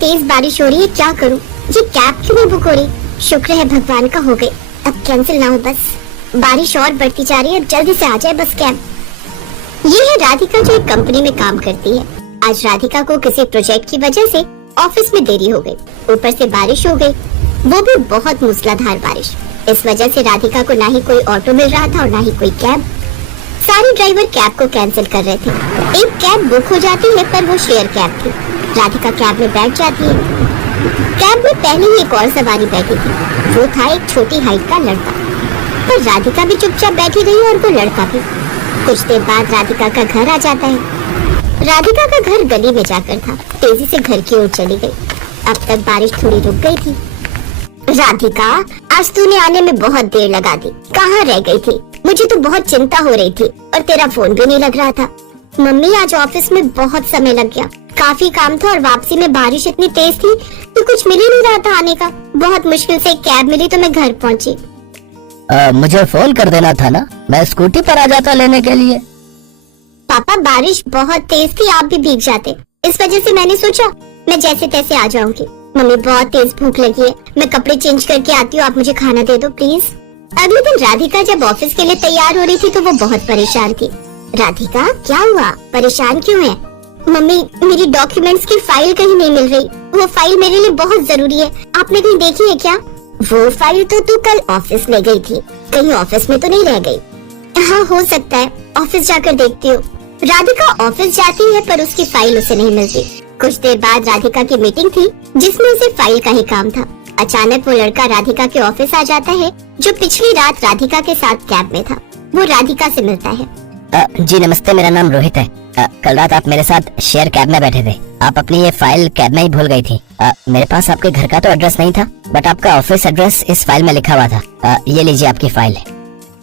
तेज बारिश हो रही है, क्या करूं? ये कैब क्यों नहीं बुक हो रही? शुक्र है भगवान का हो गई, अब कैंसिल ना हो बस। बारिश और बढ़ती जा रही है, अब जल्दी से आ जाए बस कैब। ये है राधिका जो एक कंपनी में काम करती है। आज राधिका को किसी प्रोजेक्ट की वजह से ऑफिस में देरी हो गई, ऊपर से बारिश हो गई, वो भी बहुत मूसलाधार बारिश। इस वजह से राधिका को ना ही कोई ऑटो मिल रहा था और ना ही कोई कैब। सारे ड्राइवर कैब को कैंसिल कर रहे थे। एक कैब बुक हो जाती है पर वो शेयर कैब थी। राधिका कैब में बैठ जाती है। कैब में पहले ही एक और सवारी बैठी थी, वो था एक छोटी हाइट का लड़का। पर राधिका भी चुपचाप बैठी रही और वो लड़का भी। कुछ देर बाद राधिका का घर आ जाता है। राधिका का घर गली में जाकर था, तेजी से घर की ओर चली गई। अब तक बारिश थोड़ी रुक गई थी। राधिका, आज तूने आने में बहुत देर लगा दी, कहाँ रह गई थी? मुझे तो बहुत चिंता हो रही थी और तेरा फोन भी नहीं लग रहा था। मम्मी, आज ऑफिस में बहुत समय लग गया, काफी काम था और वापसी में बारिश इतनी तेज थी तो कुछ मिल ही नहीं रहा था आने का। बहुत मुश्किल से एक कैब मिली तो मैं घर पहुंची। मुझे फोन कर देना था ना, मैं स्कूटी पर आ जाता लेने के लिए। पापा, बारिश बहुत तेज थी, आप भी भीग जाते, इस वजह से मैंने सोचा मैं जैसे तैसे आ जाऊंगी। मम्मी, बहुत तेज भूख लगी है, मैं कपड़े चेंज करके आती हूँ, आप मुझे खाना दे दो प्लीज। अगले दिन राधिका जब ऑफिस के लिए तैयार हो रही थी तो वो बहुत परेशान थी। राधिका, क्या हुआ? परेशान क्यों है? मम्मी, मेरी डॉक्यूमेंट्स की फाइल कहीं नहीं मिल रही, वो फाइल मेरे लिए बहुत जरूरी है, आपने कहीं देखी है क्या? वो फाइल तो तू कल ऑफिस ले गई थी, कहीं ऑफिस में तो नहीं रह गई? हाँ, हो सकता है, ऑफिस जाकर देखती हूँ। राधिका ऑफिस जाती है पर उसकी फाइल उसे नहीं मिलती। कुछ देर बाद राधिका की मीटिंग थी जिसमें उसे फाइल का ही काम था। अचानक वो लड़का राधिका के ऑफिस आ जाता है जो पिछली रात राधिका के साथ कैब में था। वो राधिका से मिलता है। जी नमस्ते, मेरा नाम रोहित है। कल रात आप मेरे साथ शेयर कैब में बैठे थे, आप अपनी ये फाइल कैब में ही भूल गई थी। मेरे पास आपके घर का तो एड्रेस नहीं था, बट आपका ऑफिस एड्रेस इस फाइल में लिखा हुआ था। ये लीजिए आपकी फाइल है।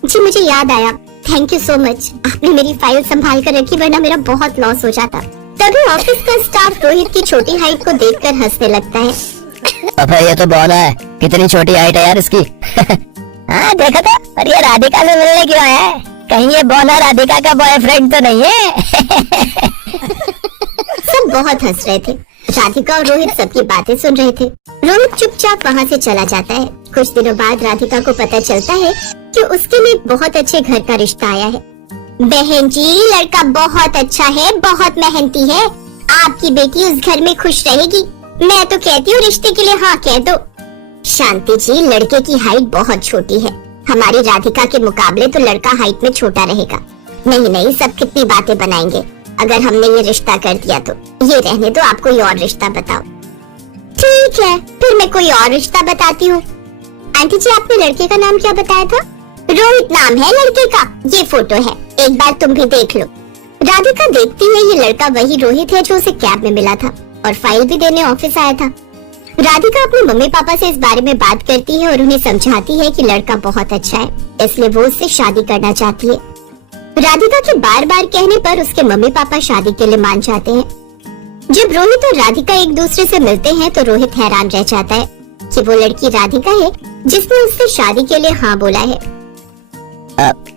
जी, मुझे याद आया, थैंक यू सो मच, आपने मेरी फाइल संभाल कर रखी, वरना मेरा बहुत लॉस हो जाता। तभी ऑफिस का स्टाफ रोहित की छोटी हाइट को देखकर हंसने लगता है। अबे ये तो बौना है, कितनी छोटी हाइट है यार इसकी। हाँ देखा था, पर ये राधिका से मिलने क्यों आया है? कहीं ये बौना राधिका का बॉयफ्रेंड तो नहीं है? सब बहुत हंस रहे थे। राधिका और रोहित सबकी बातें सुन रहे थे। रोहित चुपचाप वहाँ से चला जाता है। कुछ दिनों बाद राधिका को पता चलता है कि उसके लिए बहुत अच्छे घर का रिश्ता आया है। बहन जी, लड़का बहुत अच्छा है, बहुत मेहनती है, आपकी बेटी उस घर में खुश रहेगी। मैं तो कहती हूँ रिश्ते के लिए हाँ कह दो। शांति जी, लड़के की हाइट बहुत छोटी है, हमारी राधिका के मुकाबले तो लड़का हाइट में छोटा रहेगा। नहीं नहीं, सब कितनी बातें बनाएंगे, अगर हमने ये रिश्ता कर दिया तो। ये रहने दो, आप कोई और रिश्ता बताओ। ठीक है, फिर मैं कोई और रिश्ता बताती हूँ। आंटी जी, आपने लड़के का नाम क्या बताया था? रोहित नाम है लड़के का, ये फोटो है, एक बार तुम भी देख लो। राधिका देखती है ये लड़का वही रोहित है जो उसे कैब में मिला था और फाइल भी देने ऑफिस आया था। राधिका अपने मम्मी पापा से इस बारे में बात करती है और उन्हें समझाती है कि लड़का बहुत अच्छा है, इसलिए वो उससे शादी करना चाहती है। राधिका के बार बार कहने पर उसके मम्मी पापा शादी के लिए मान जाते हैं। जब रोहित और राधिका एक दूसरे से मिलते हैं तो रोहित हैरान रह जाता है कि वो लड़की राधिका है जिसने उससे शादी के लिए हाँ बोला है।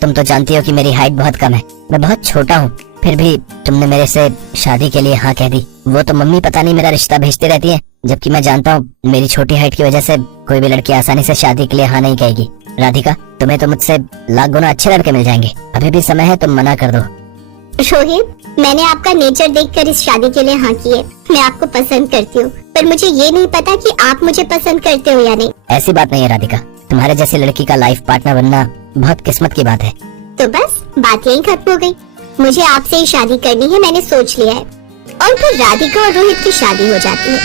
तुम तो जानती हो कि मेरी हाइट बहुत कम है, मैं बहुत छोटा हूँ, फिर भी तुमने मेरे से शादी के लिए हाँ कह दी। वो तो मम्मी पता नहीं मेरा रिश्ता भेजती रहती है, जबकि मैं जानता हूँ मेरी छोटी हाइट की वजह से कोई भी लड़की आसानी से शादी के लिए हाँ नहीं कहेगी। राधिका, तुम्हें तो मुझसे लाख गुना अच्छे लड़के मिल जाएंगे, अभी भी समय है, तुम मना कर दो। रोहित, मैंने आपका नेचर देखकर इस शादी के लिए हाँ की है। मैं आपको पसंद करती हूँ, पर मुझे ये नहीं पता कि आप मुझे पसंद करते हो या नहीं। ऐसी बात नहीं है राधिका, तुम्हारे जैसी लड़की का लाइफ पार्टनर बनना बहुत किस्मत की बात है। तो बस बात यही खत्म हो गई, मुझे आपसे ही शादी करनी है, मैंने सोच लिया है। और फिर राधिका और रोहित की शादी हो जाती है।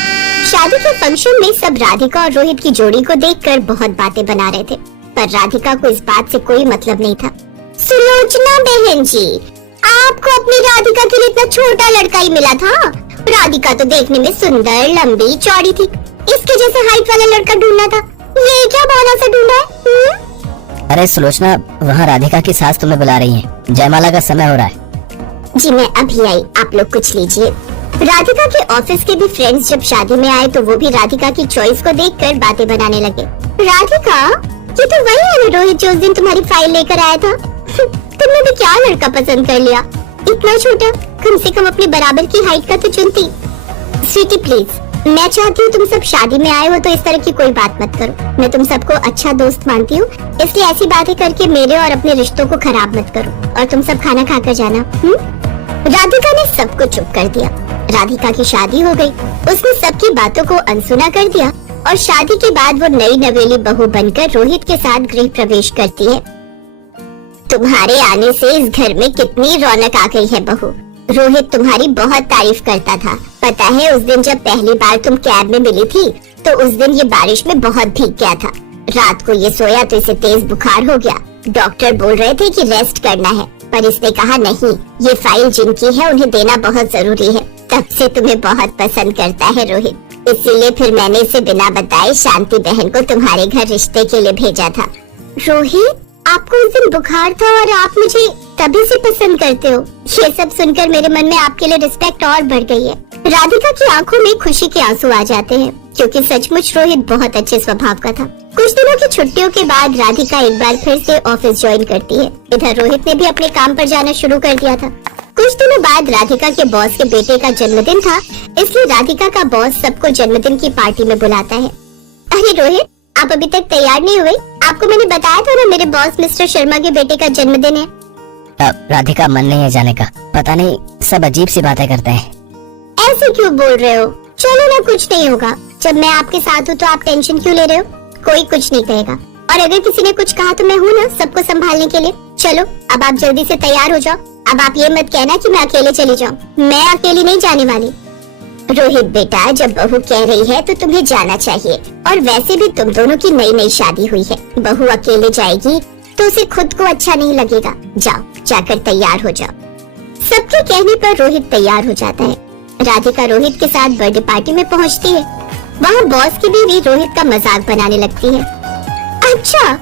शादी के फंक्शन में सब राधिका और रोहित की जोड़ी को देखकर बहुत बातें बना रहे थे, पर राधिका को इस बात से कोई मतलब नहीं था। सुलोचना बहन जी, आपको अपनी राधिका के लिए इतना छोटा लड़का ही मिला था? राधिका तो देखने में सुंदर, लंबी, चौड़ी थी, इसके जैसे हाइट वाला लड़का ढूंढना था, ये क्या बहाना सा ढूंढा है? अरे सुलोचना, वहाँ राधिका की सास तुम्हें बुला रही है, जयमाला का समय हो रहा है। जी मैं अभी आई, आप लोग कुछ लीजिए। राधिका के ऑफिस के भी फ्रेंड्स जब शादी में आए तो वो भी राधिका की चॉइस को देखकर बातें बनाने लगे। राधिका, ये तो वही है ना रोहित जो उस दिन तुम्हारी फाइल लेकर आया था? तुमने भी क्या लड़का पसंद कर लिया, इतना छोटा, कम से कम अपने बराबर की हाइट का तो चुनती। स्वीटी प्लीज, मैं चाहती हूँ तुम सब शादी में आए हो तो इस तरह की कोई बात मत करो। मैं तुम सबको अच्छा दोस्त मानती हूँ, इसलिए ऐसी बातें करके मेरे और अपने रिश्तों को खराब मत करो। और तुम सब खाना खाकर जाना। राधिका ने सबको चुप कर दिया। राधिका की शादी हो गई। उसने सबकी बातों को अनसुना कर दिया और शादी के बाद वो नई नवेली बहू बनकर रोहित के साथ गृह प्रवेश करती है। तुम्हारे आने से इस घर में कितनी रौनक आ गई है बहू। रोहित तुम्हारी बहुत तारीफ करता था। पता है उस दिन जब पहली बार तुम कैब में मिली थी तो उस दिन ये बारिश में बहुत भीग गया था। रात को ये सोया तो इसे तेज बुखार हो गया। डॉक्टर बोल रहे थे कि रेस्ट करना है, पर इसने कहा नहीं, ये फाइल जिनकी है उन्हें देना बहुत जरूरी है। तब से तुम्हें बहुत पसंद करता है रोहित, इसीलिए फिर मैंने इसे बिना बताए शांति बहन को तुम्हारे घर रिश्ते के लिए भेजा था। रोहित, आपको उस दिन बुखार था और आप मुझे तभी से पसंद करते हो। ये सब सुनकर मेरे मन में आपके लिए रिस्पेक्ट और बढ़ गई है। राधिका की आंखों में खुशी के आंसू आ जाते हैं, क्योंकि सचमुच रोहित बहुत अच्छे स्वभाव का था। कुछ दिनों की छुट्टियों के बाद राधिका एक बार फिर से ऑफिस ज्वाइन करती है। इधर रोहित ने भी अपने काम पर जाना शुरू कर दिया था। कुछ दिनों बाद राधिका के बॉस के बेटे का जन्मदिन था, इसलिए राधिका का बॉस सबको जन्मदिन की पार्टी में बुलाता है। अरे रोहित, आप अभी तक तैयार नहीं हुए? आपको मैंने बताया था ना मेरे बॉस मिस्टर शर्मा के बेटे का जन्मदिन है। राधिका, मन नहीं है जाने का। पता नहीं सब अजीब सी बातें करते हैं। ऐसे क्यों बोल रहे हो? चलो ना, कुछ नहीं होगा। जब मैं आपके साथ हूँ तो आप टेंशन क्यों ले रहे हो? कोई कुछ नहीं कहेगा, और अगर किसी ने कुछ कहा तो मैं हूँ ना सबको संभालने के लिए। चलो अब आप जल्दी से तैयार हो जाओ। अब आप ये मत कहना कि मैं अकेले चली जाऊँ। मैं अकेली नहीं जाने वाली। रोहित बेटा, जब बहू कह रही है तो तुम्हें जाना चाहिए, और वैसे भी तुम दोनों की नई नई शादी हुई है। बहू अकेले जाएगी तो उसे खुद को अच्छा नहीं लगेगा। जाओ, जाकर तैयार हो जाओ। सबके कहने पर रोहित तैयार हो जाता है। राधिका रोहित के साथ बर्थडे पार्टी में पहुंचती है। वहाँ बॉस की बीवी रोहित का मजाक बनाने लगती है। अच्छा,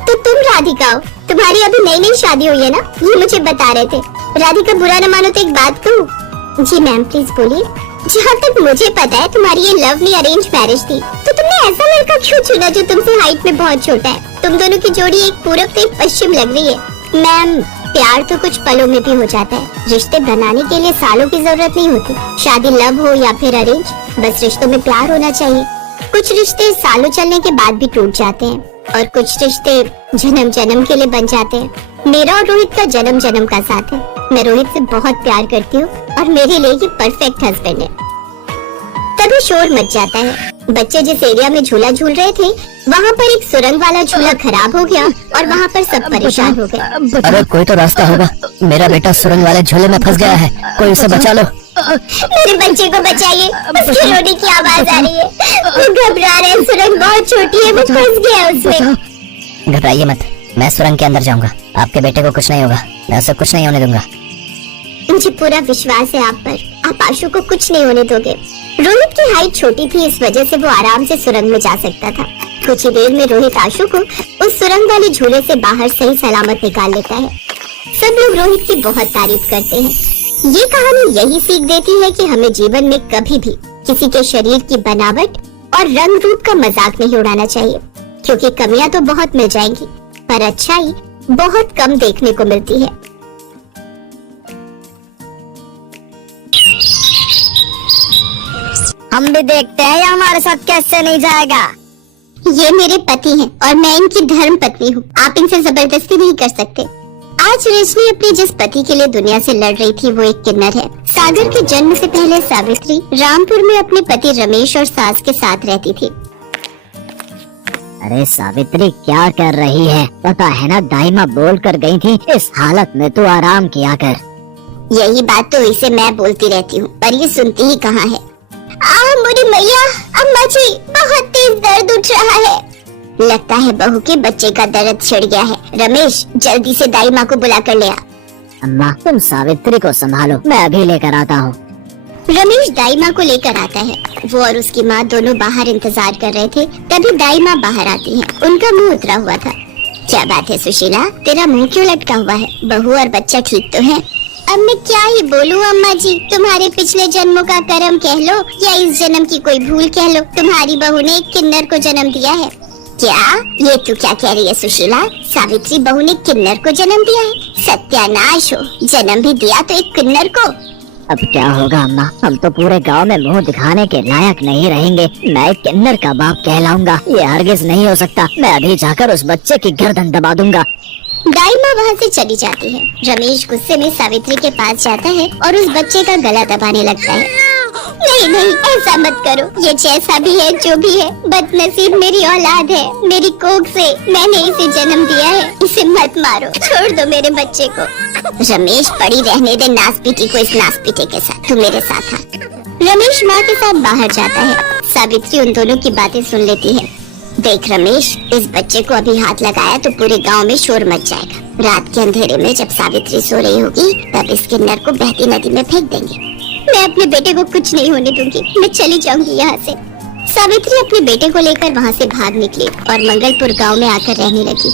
तो तुम राधिका हो? तुम्हारी अभी नई नई शादी हुई है ना, ये मुझे बता रहे थे। राधिका, बुरा न मानो तो एक बात कहूँ। जी मैम, प्लीज बोलिए। जहाँ तक मुझे पता है तुम्हारी ये लवली अरेंज मैरिज थी, तो तुमने ऐसा लड़का क्यों चुना जो तुमसे हाइट में बहुत छोटा है? तुम दोनों की जोड़ी एक पूरब तो एक पश्चिम लग रही है। मैम, प्यार तो कुछ पलों में भी हो जाता है। रिश्ते बनाने के लिए सालों की जरूरत नहीं होती। शादी लव हो या फिर अरेंज, बस रिश्तों में प्यार होना चाहिए। कुछ रिश्ते सालों चलने के बाद भी टूट जाते हैं, और कुछ रिश्ते जन्म जन्म के लिए बन जाते हैं। मेरा और रोहित का जन्म जन्म का साथ है। मैं रोहित से बहुत प्यार करती हूँ और मेरे लिए ये परफेक्ट हस्बैंड है। तभी शोर मच जाता है। बच्चे जिस एरिया में झूला झूल रहे थे, वहाँ पर एक सुरंग वाला झूला खराब हो गया और वहाँ पर सब परेशान हो गए। अरे कोई तो रास्ता होगा। मेरा बेटा सुरंग वाले झूले में फंस गया है, कोई उसे बचा लो। मेरे बच्चे को बचाइए, उसकी रोने की आवाज आ रही है। वो घबरा रहे हैं, सुरंग बहुत छोटी है, वो फंस गया उसमें। घबराइए मत, मैं सुरंग के अंदर जाऊंगा। आपके बेटे को कुछ नहीं होगा, मैं उसे कुछ नहीं होने दूंगा। मुझे पूरा विश्वास है आप पर, आप आशु को कुछ नहीं होने दोगे। रोहित की हाइट छोटी थी, इस वजह से वो आराम से सुरंग में जा सकता था। कुछ ही देर में रोहित आशु को उस सुरंग वाले झूले से बाहर सही सलामत निकाल लेता है। सब लोग रोहित की बहुत तारीफ करते हैं। ये कहानी यही सीख देती है कि हमें जीवन में कभी भी किसी के शरीर की बनावट और रंग रूप का मजाक नहीं उड़ाना चाहिए, क्योंकि कमियां तो बहुत मिल जाएंगी, पर अच्छाई बहुत कम देखने को मिलती है। हम भी देखते हैं हमारे साथ कैसे नहीं जाएगा। ये मेरे पति हैं और मैं इनकी धर्म पत्नी हूँ। आप इनसे जबरदस्ती नहीं कर सकते। आज रजनी अपने जिस पति के लिए दुनिया से लड़ रही थी वो एक किन्नर है। सागर के जन्म से पहले सावित्री रामपुर में अपने पति रमेश और सास के साथ रहती थी। अरे सावित्री, क्या कर रही है? पता है ना, दाई माँ बोल कर गई थी, इस हालत में तू आराम किया कर। यही बात तो इसे मैं बोलती रहती हूँ, पर ये सुनती ही कहाँ है। मेरी मैया, अम्मा जी, बहुत तेज दर्द उठ रहा है। लगता है बहू के बच्चे का दर्द छिड़ गया है। रमेश, जल्दी से दाई माँ को बुला कर ले आ। अम्मा, तुम सावित्री को संभालो, मैं अभी लेकर आता हूँ। रमेश दाई माँ को लेकर आता है। वो और उसकी माँ दोनों बाहर इंतजार कर रहे थे, तभी दाई माँ बाहर आती है। उनका मुँह उतरा हुआ था। क्या बात है सुशीला, तेरा मुँह क्यों लटका हुआ है? बहू और बच्चा ठीक तो है? अब मैं क्या ही बोलूं अम्मा जी, तुम्हारे पिछले जन्मों का कर्म कह लो या इस जन्म की कोई भूल कह लो, तुम्हारी बहू ने एक किन्नर को जन्म दिया है। क्या? ये तू क्या कह रही है सुशीला? सावित्री बहू ने किन्नर को जन्म दिया है? सत्यानाश हो, जन्म भी दिया तो एक किन्नर को। अब क्या होगा अम्मा, हम तो पूरे गांव में मुंह दिखाने के लायक नहीं रहेंगे। मैं एक किन्नर का बाप कहलाऊंगा, ये हरगिज नहीं हो सकता। मैं अभी जाकर उस बच्चे की गर्दन दबा दूंगा। दाई माँ वहाँ से चली जाती है। रमेश गुस्से में सावित्री के पास जाता है और उस बच्चे का गला दबाने लगता है। नहीं नहीं, ऐसा मत करो। ये जैसा भी है, जो भी है, बदनसीब मेरी औलाद है। मेरी कोख से मैंने इसे जन्म दिया है। इसे मत मारो, छोड़ दो मेरे बच्चे को। रमेश, पड़ी रहने दे नासपीटी को इस नासपीटे के साथ। तू मेरे साथ आ। रमेश माँ के साथ बाहर जाता है। सावित्री उन दोनों की बातें सुन लेती है। देख रमेश, इस बच्चे को अभी हाथ लगाया तो पूरे गांव में शोर मच जाएगा। रात के अंधेरे में जब सावित्री सो रही होगी तब इस किन्नर को बहती नदी में फेंक देंगे। मैं अपने बेटे को कुछ नहीं होने दूंगी। मैं चली जाऊंगी यहाँ से। सावित्री अपने बेटे को लेकर वहाँ से भाग निकली और मंगलपुर गांव में आकर रहने लगी।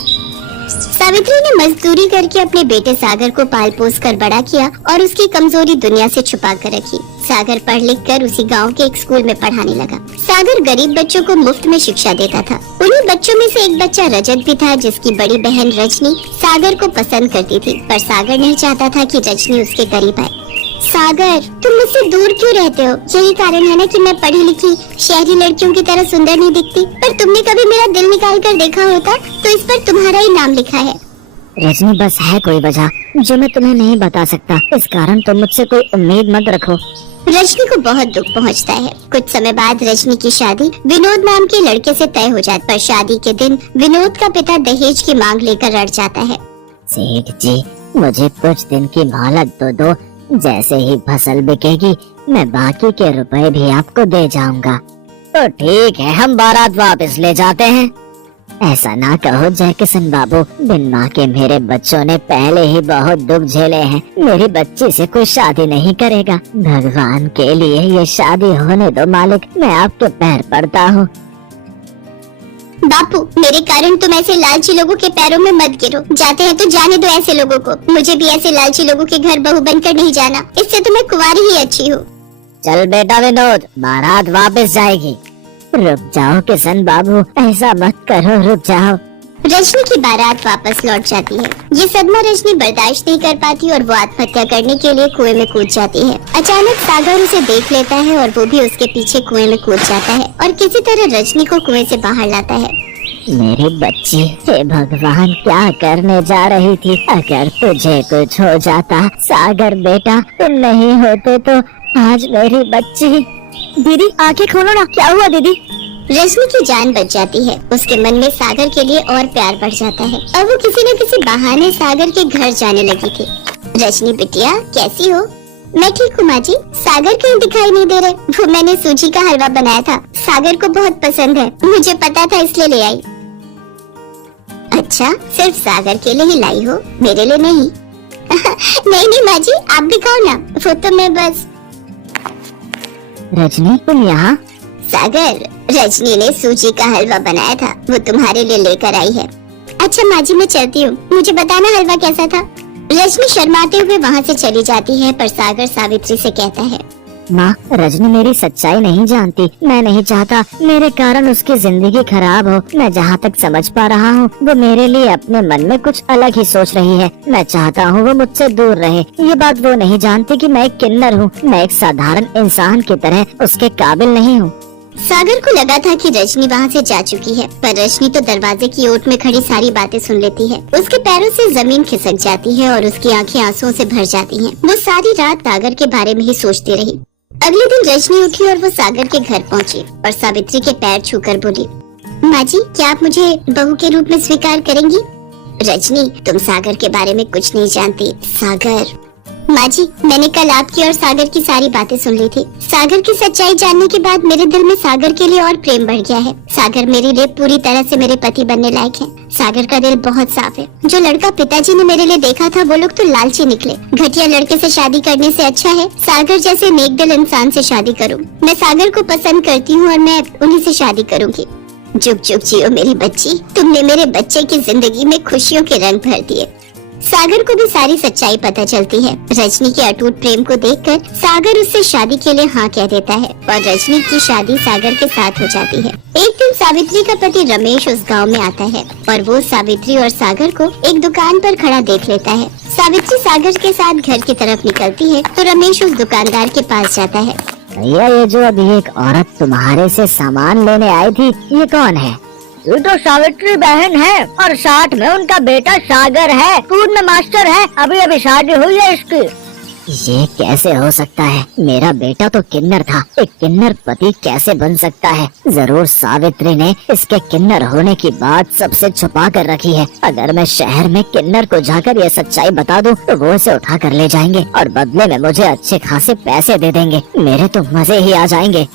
सावित्री ने मजदूरी करके अपने बेटे सागर को पाल पोस कर बड़ा किया और उसकी कमजोरी दुनिया से छुपा कर रखी। सागर पढ़ लिख कर उसी गांव के एक स्कूल में पढ़ाने लगा। सागर गरीब बच्चों को मुफ्त में शिक्षा देता था। उन्हीं बच्चों में से एक बच्चा रजत भी था, जिसकी बड़ी बहन रजनी सागर को पसंद करती थी, पर सागर नहीं चाहता था कि रजनी उसके करीब आए। सागर, तुम मुझसे दूर क्यों रहते हो? यही कारण है ना कि मैं पढ़ी लिखी शहरी लड़कियों की तरह सुंदर नहीं दिखती। पर तुमने कभी मेरा दिल निकाल कर देखा होता तो इस पर तुम्हारा ही नाम लिखा है। रजनी, बस है कोई वजह जो मैं तुम्हें नहीं बता सकता। इस कारण तुम मुझसे कोई उम्मीद मत रखो। रजनी को बहुत दुख पहुंचता है। कुछ समय बाद रजनी की शादी विनोद नाम के लड़के से तय हो जाती, पर शादी के दिन विनोद का पिता दहेज की मांग लेकर अड़ जाता है। सेठ जी, मुझे कुछ दिन की मोहलत तो दो। जैसे ही फसल बिकेगी मैं बाकी के रुपए भी आपको दे जाऊंगा। तो ठीक है, हम बारात वापस ले जाते हैं। ऐसा ना कहो जय किशन बाबू, बिन माँ के मेरे बच्चों ने पहले ही बहुत दुख झेले हैं। मेरी बच्ची से कोई शादी नहीं करेगा। भगवान के लिए ये शादी होने दो मालिक, मैं आपके पैर पड़ता हूँ। बापू, मेरे कारण तुम ऐसे लालची लोगों के पैरों में मत गिरो। जाते हैं तो जाने दो ऐसे लोगों को। मुझे भी ऐसे लालची लोगों के घर बहू बनकर नहीं जाना। इससे तो मैं कुंवारी ही अच्छी हूँ। चल बेटा विनोद, बारात वापस जाएगी। रुक जाओ किशन बाबू, ऐसा मत करो, रुक जाओ। रजनी की बारात वापस लौट जाती है। ये सदमा रजनी बर्दाश्त नहीं कर पाती और वो आत्महत्या करने के लिए कुएं में कूद जाती है। अचानक सागर उसे देख लेता है और वो भी उसके पीछे कुएं में कूद जाता है और किसी तरह रजनी को कुएं से बाहर लाता है। मेरी बच्ची, हे भगवान, क्या करने जा रही थी? अगर तुझे कुछ हो जाता सागर बेटा, तुम नहीं होते तो आज मेरी बच्ची। दीदी, आंखें खोलो ना, क्या हुआ दीदी? रजनी की जान बच जाती है। उसके मन में सागर के लिए और प्यार बढ़ जाता है और वो किसी न किसी बहाने सागर के घर जाने लगी थी। रजनी बिटिया, कैसी हो? मैं ठीक हूँ माँ जी। सागर कहीं दिखाई नहीं दे रहे। वो मैंने सूजी का हलवा बनाया था, सागर को बहुत पसंद है। मुझे पता था इसलिए ले आई। अच्छा, सिर्फ सागर के लिए ही लाई हो, मेरे लिए नहीं? नहीं नहीं माँ जी, आप भी खाओ ना। वो तो मैं बस। रजनी, तुम यहाँ? सागर, रजनी ने सूजी का हलवा बनाया था, वो तुम्हारे लिए लेकर आई है। अच्छा माँ जी, मैं चलती हूँ। मुझे बताना हलवा कैसा था? रजनी शर्माते हुए वहाँ से चली जाती है, पर सागर सावित्री से कहता है, माँ, रजनी मेरी सच्चाई नहीं जानती। मैं नहीं चाहता मेरे कारण उसकी जिंदगी खराब हो। मैं जहाँ तक समझ पा रहा हूँ वो मेरे लिए अपने मन में कुछ अलग ही सोच रही है। मैं चाहता हूँ वो मुझसे दूर रहे। ये बात वो नहीं जानती कि मैं एक किन्नर हूँ। मैं एक साधारण इंसान की तरह उसके काबिल नहीं हूँ। सागर को लगा था कि रजनी वहाँ से जा चुकी है, पर रजनी तो दरवाजे की ओट में खड़ी सारी बातें सुन लेती है। उसके पैरों से जमीन खिसक जाती है और उसकी आंखें आंसुओं से भर जाती हैं। वो सारी रात सागर के बारे में ही सोचती रही। अगले दिन रजनी उठी और वो सागर के घर पहुंची और सावित्री के पैर छूकर बोली, माँ जी, क्या आप मुझे बहू के रूप में स्वीकार करेंगी? रजनी, तुम सागर के बारे में कुछ नहीं जानती। सागर, माँ जी, मैंने कल आपकी और सागर की सारी बातें सुन ली थी। सागर की सच्चाई जानने के बाद मेरे दिल में सागर के लिए और प्रेम बढ़ गया है। सागर मेरे लिए पूरी तरह से मेरे पति बनने लायक है। सागर का दिल बहुत साफ है। जो लड़का पिताजी ने मेरे लिए देखा था वो लोग तो लालची निकले। घटिया लड़के से शादी करने से अच्छा है सागर जैसे नेक दिल इंसान से शादी करूं। मैं सागर को पसंद करती हूँ और मैं उन्हीं से शादी करूंगी। जुग जुग जियो मेरी बच्ची, तुमने मेरे बच्चे की जिंदगी में खुशियों के रंग भर दिए। सागर को भी सारी सच्चाई पता चलती है। रजनी के अटूट प्रेम को देखकर सागर उससे शादी के लिए हाँ कह देता है और रजनी की शादी सागर के साथ हो जाती है। एक दिन सावित्री का पति रमेश उस गांव में आता है और वो सावित्री और सागर को एक दुकान पर खड़ा देख लेता है। सावित्री सागर के साथ घर की तरफ निकलती है तो रमेश उस दुकानदार के पास जाता है। भैया, ये जो अभी एक औरत तुम्हारे से सामान लेने आई थी, ये कौन है? ये तो सावित्री बहन है और साथ में उनका बेटा सागर है, स्कूल में मास्टर है। अभी अभी शादी हुई है इसकी। ये कैसे हो सकता है? मेरा बेटा तो किन्नर था, एक किन्नर पति कैसे बन सकता है? जरूर सावित्री ने इसके किन्नर होने की बात सबसे छुपा कर रखी है। अगर मैं शहर में किन्नर को जाकर ये सच्चाई बता दूं, तो वो इसे उठा कर ले जाएंगे और बदले में मुझे अच्छे खासे पैसे दे देंगे। मेरे तो मजे ही आ जाएंगे।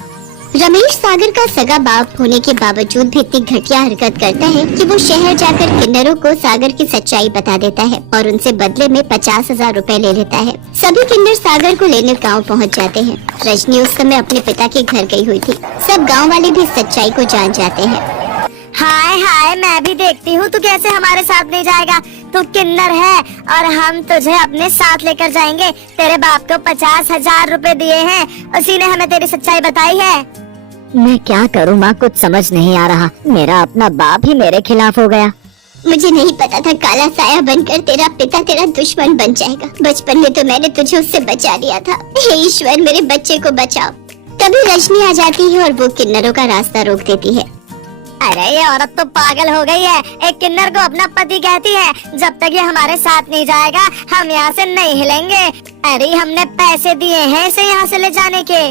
रमेश सागर का सगा बाप होने के बावजूद भी इतनी घटिया हरकत करता है कि वो शहर जाकर किन्नरों को सागर की सच्चाई बता देता है और उनसे बदले में 50,000 रुपए ले लेता है। सभी किन्नर सागर को लेने गांव पहुंच जाते हैं। रजनी उस समय अपने पिता के घर गई हुई थी। सब गांव वाले भी सच्चाई को जान जाते हैं। हाय हाय, मैं भी देखती हूँ तू कैसे हमारे साथ नहीं जाएगा। तू किन्नर है और हम तुझे अपने साथ लेकर जाएंगे। तेरे बाप को 50,000 रुपए दिए हैं, उसी ने हमें तेरी सच्चाई बताई है। मैं क्या करूँ माँ, कुछ समझ नहीं आ रहा। मेरा अपना बाप ही मेरे खिलाफ हो गया। मुझे नहीं पता था काला साया बनकर तेरा पिता तेरा दुश्मन बन जाएगा। बचपन में तो मैंने तुझे उससे बचा लिया था। हे ईश्वर, मेरे बच्चे को बचाओ। तभी रजनी आ जाती है और वो किन्नरों का रास्ता रोक देती है। अरे ये औरत तो पागल हो गई है। एक किन्नर को अपना पति कहती है। जब तक ये हमारे साथ नहीं जाएगा हम यहाँ से नहीं हिलेंगे। अरे हमने पैसे दिए हैं इसे यहाँ से ले जाने के।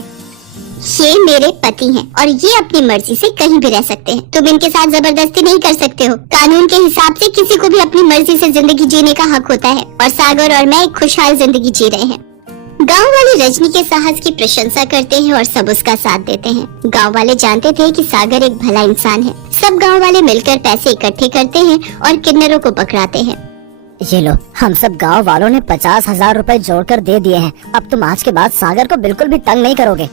ये मेरे पति हैं और ये अपनी मर्जी से कहीं भी रह सकते हैं। तुम इनके साथ जबरदस्ती नहीं कर सकते हो। कानून के हिसाब से किसी को भी अपनी मर्जी से जिंदगी जीने का हक होता है और सागर और मैं एक खुशहाल जिंदगी जी रहे हैं। गांव वाले रजनी के साहस की प्रशंसा करते हैं और सब उसका साथ देते हैं। गांव वाले जानते थे कि सागर एक भला इंसान है। सब गांव वाले मिलकर पैसे इकट्ठे करते हैं और किन्नरों को पकड़ाते हैं। ये लो, हम सब गांव वालों ने 50,000 रुपए जोड़कर दे दिए हैं। अब तुम आज के बाद सागर को बिल्कुल भी तंग नहीं करोगे।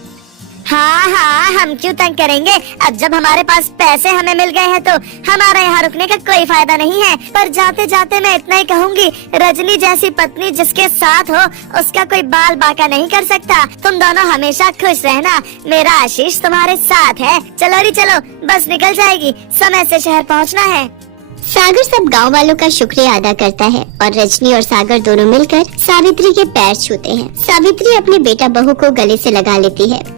हाँ हाँ, हम क्यों तंग करेंगे। अब जब हमारे पास पैसे हमें मिल गए हैं तो हमारा यहाँ रुकने का कोई फायदा नहीं है। पर जाते जाते मैं इतना ही कहूँगी, रजनी जैसी पत्नी जिसके साथ हो उसका कोई बाल बाका नहीं कर सकता। तुम दोनों हमेशा खुश रहना। मेरा आशीष तुम्हारे साथ है। चलो री चलो, बस निकल जाएगी, समय से शहर पहुँचना है। सागर सब गांव वालों का शुक्रिया अदा करता है और रजनी और सागर दोनों मिलकर सावित्री के पैर छूते हैं। सावित्री अपने बेटा बहू को गले से लगा लेती है।